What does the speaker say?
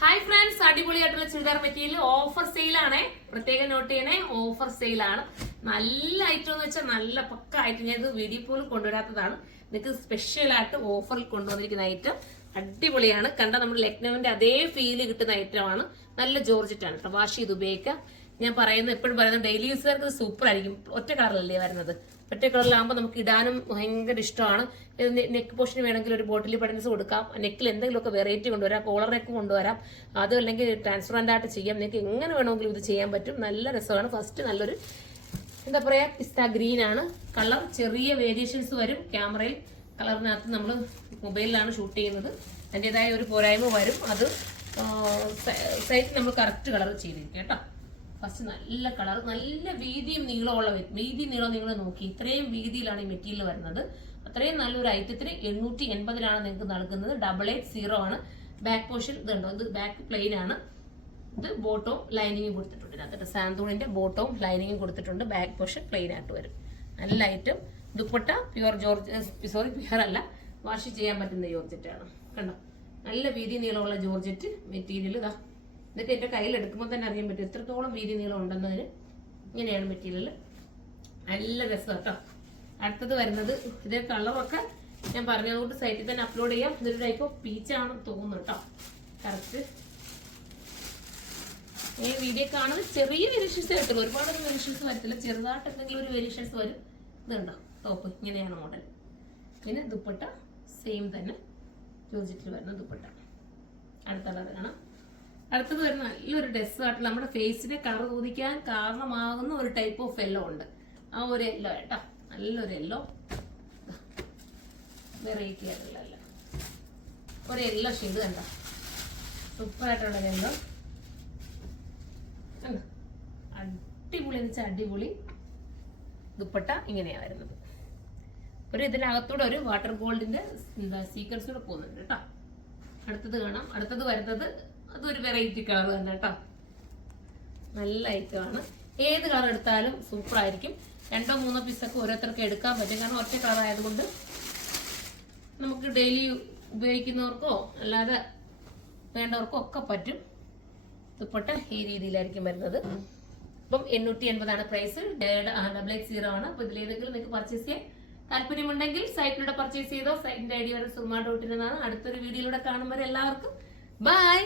Hi friends, അടിപൊളിയായിട്ടുള്ള churidar material offer സെയിലാണ്. പ്രത്യേകം not ചെയ്യണേ, ഓഫർ സെയിലാണ്. നല്ല ഐറ്റം എന്ന് വെച്ചാൽ നല്ല പക്ക ഐറ്റം. ഞാൻ ഇത് വീഡിയോ പോലും കൊണ്ടുവരാത്തതാണ്. നിങ്ങൾക്ക് സ്പെഷ്യൽ ആയിട്ട് ഓഫറിൽ കൊണ്ടുവന്നിരിക്കുന്ന ഐറ്റം അടിപൊളിയാണ്. കണ്ട നമ്മുടെ ലക്നൌവിന്റെ അതേ ഫീല് കിട്ടുന്ന ഐറ്റമാണ്. നല്ല ജോർജറ്റ് ആണ്. വാഷ് ചെയ്ത് ഉപയോഗിക്കാം. ഞാൻ പറയുന്നത് എപ്പോഴും പറയുന്നത് ഡെയിലി യൂസുകാർക്ക് സൂപ്പർ ആയിരിക്കും. ഒറ്റ കളറിലല്ലേ വരുന്നത്. ഒറ്റ കളറിലാകുമ്പോൾ നമുക്ക് ഇടാനും ഭയങ്കര ഇഷ്ടമാണ്. നെക്ക് പോർഷന് വേണമെങ്കിൽ ഒരു ബോട്ടിൽ ബട്ടൺസ് കൊടുക്കാം. നെക്കിൽ എന്തെങ്കിലുമൊക്കെ വെറൈറ്റി കൊണ്ടുവരാം. കോളർ നെക്ക് കൊണ്ടുവരാം. അതും അല്ലെങ്കിൽ ട്രാൻസ്പെറന്റ് ആയിട്ട് ചെയ്യാം. നിങ്ങൾക്ക് എങ്ങനെ വേണമെങ്കിലും ഇത് ചെയ്യാൻ പറ്റും. നല്ല രസമാണ്. ഫസ്റ്റ് നല്ലൊരു എന്താ പറയാ, പിസ്ത ഗ്രീൻ ആണ് കളർ. ചെറിയ വേരിയേഷൻസ് വരും ക്യാമറയിൽ. കളറിനകത്ത് നമ്മൾ മൊബൈലിലാണ് ഷൂട്ട് ചെയ്യുന്നത്. അതിൻ്റെതായ ഒരു പോരായ്മ വരും. അത് സൈറ്റിൽ നമ്മൾ കറക്റ്റ് കളർ ചെയ്തിരിക്കും കേട്ടോ. ഫസ്റ്റ് നല്ല കളർ, നല്ല വീതിയും നീളമുള്ള നീളം നിങ്ങൾ നോക്കി. ഇത്രയും വീതിയിലാണ് ഈ മെറ്റീരിയൽ വരുന്നത്. അത്രയും നല്ലൊരു ഐറ്റത്തിന് 880 നിങ്ങൾക്ക് നൽകുന്നത്. 880 ആണ്. ബാക്ക് പോർഷൻ ഇതുണ്ടോ, ഇത് ബാക്ക് പ്ലെയിൻ ആണ്. ഇത് ബോട്ടവും ലൈനിങ്ങും കൊടുത്തിട്ടുണ്ട്. ഇതിനകത്ത് സാന്തൂണിന്റെ ബോട്ടവും ലൈനിങ്ങും കൊടുത്തിട്ടുണ്ട്. ബാക്ക് പോർഷൻ പ്ലെയിൻ ആയിട്ട് വരും. നല്ല ഐറ്റം. ദുപ്പട്ട പ്യുവർ പ്യുവർ അല്ല, വാഷ് ചെയ്യാൻ പറ്റുന്ന ജോർജറ്റ് ആണ്. കണ്ടോ, നല്ല വീതി നീളമുള്ള ജോർജറ്റ് മെറ്റീരിയൽ. ഇതാ, ഇതൊക്കെ എന്റെ കയ്യിൽ എടുക്കുമ്പോൾ തന്നെ അറിയാൻ പറ്റും എത്രത്തോളം വീതി നീളം ഉണ്ടെന്നതിന്. ഇങ്ങനെയാണ് മെറ്റീരിയൽ. നല്ല രസം കേട്ടോ. അടുത്തത് വരുന്നത് ഇതേ കളറൊക്കെ ഞാൻ പറഞ്ഞതുകൊണ്ട് സൈറ്റിൽ തന്നെ അപ്ലോഡ് ചെയ്യാം. ഇതൊരു ടൈപ്പ് ഓഫ് പീച്ചാണെന്ന് തോന്നുന്നു കേട്ടോ. കറക്റ്റ് ഈ വീഡിയോ കാണുന്നത് ചെറിയ വേരിയേഷൻസ് വരത്തുള്ളൂ. ഒരുപാടൊന്നും വേരിയേഷൻസ് വരത്തില്ല. ചെറുതായിട്ട് എന്തെങ്കിലും ഒരു വേരിയേഷൻസ് വരും. ഇതുണ്ടോ ടോപ്പ്, ഇങ്ങനെയാണ് മോഡൽ. പിന്നെ ദുപ്പട്ട സെയിം തന്നെ ജോർജറ്റിൽ വരുന്ന ദുപ്പട്ട. അടുത്ത കളർ കാണാം. അടുത്തത് വരുന്ന നല്ലൊരു ഡെസ്സായിട്ട് നമ്മുടെ ഫേസിനെ കളർ തോന്നിക്കാൻ കാരണമാകുന്ന ഒരു ടൈപ്പ് ഓഫ് യെല്ലോ ഉണ്ട്. ആ ഒരു യെല്ലോ കേട്ടോ, നല്ലൊരു യെല്ലോ. വെറൈറ്റി ആയിട്ടുള്ള യെല്ലോ, ഒരു യെല്ലോ ഷെയ്ഡ് കണ്ടോ, സൂപ്പറായിട്ടുള്ള യെല്ലോ. അടിപൊളി എന്ന് വെച്ചാൽ അടിപൊളി. ദുപ്പട്ട ഇങ്ങനെയാ വരുന്നത്. ഒരു ഇതിനകത്തൂടെ ഒരു വാട്ടർ ഗോൾഡിന്റെ സീക്വൻസ് കൂടെ പോകുന്നുണ്ട് കേട്ടോ. അടുത്തത് കാണാം. അടുത്തത് വരുന്നത് അതൊരു വെറൈറ്റി കളർ തന്നെ കേട്ടോ. നല്ല ഐറ്റമാണ്. ഏത് കളർ എടുത്താലും സൂപ്പർ ആയിരിക്കും. 2-3 പീസൊക്കെ ഓരോരുത്തർക്ക് എടുക്കാൻ പറ്റും. കാരണം ഒറ്റ കളർ ആയതുകൊണ്ട് നമുക്ക് ഡെയിലി ഉപയോഗിക്കുന്നവർക്കോ അല്ലാതെ വേണ്ടവർക്കോ ഒക്കെ പറ്റും. ദുപ്പട്ട ഈ രീതിയിലായിരിക്കും വരുന്നത്. അപ്പം 880 പ്രൈസ്. 880 ആണ്. അപ്പൊ ഇതിലേതെങ്കിലും നിങ്ങൾക്ക് പർച്ചേസ് ചെയ്യാൻ താല്പര്യമുണ്ടെങ്കിൽ സൈറ്റിലൂടെ പർച്ചേസ് ചെയ്തോ. സൈറ്റിന്റെ ഐഡി വരെ സുർമ.in എന്നാണ്. അടുത്തൊരു വീഡിയോയിലൂടെ കാണുമ്പോൾ എല്ലാവർക്കും ബൈ.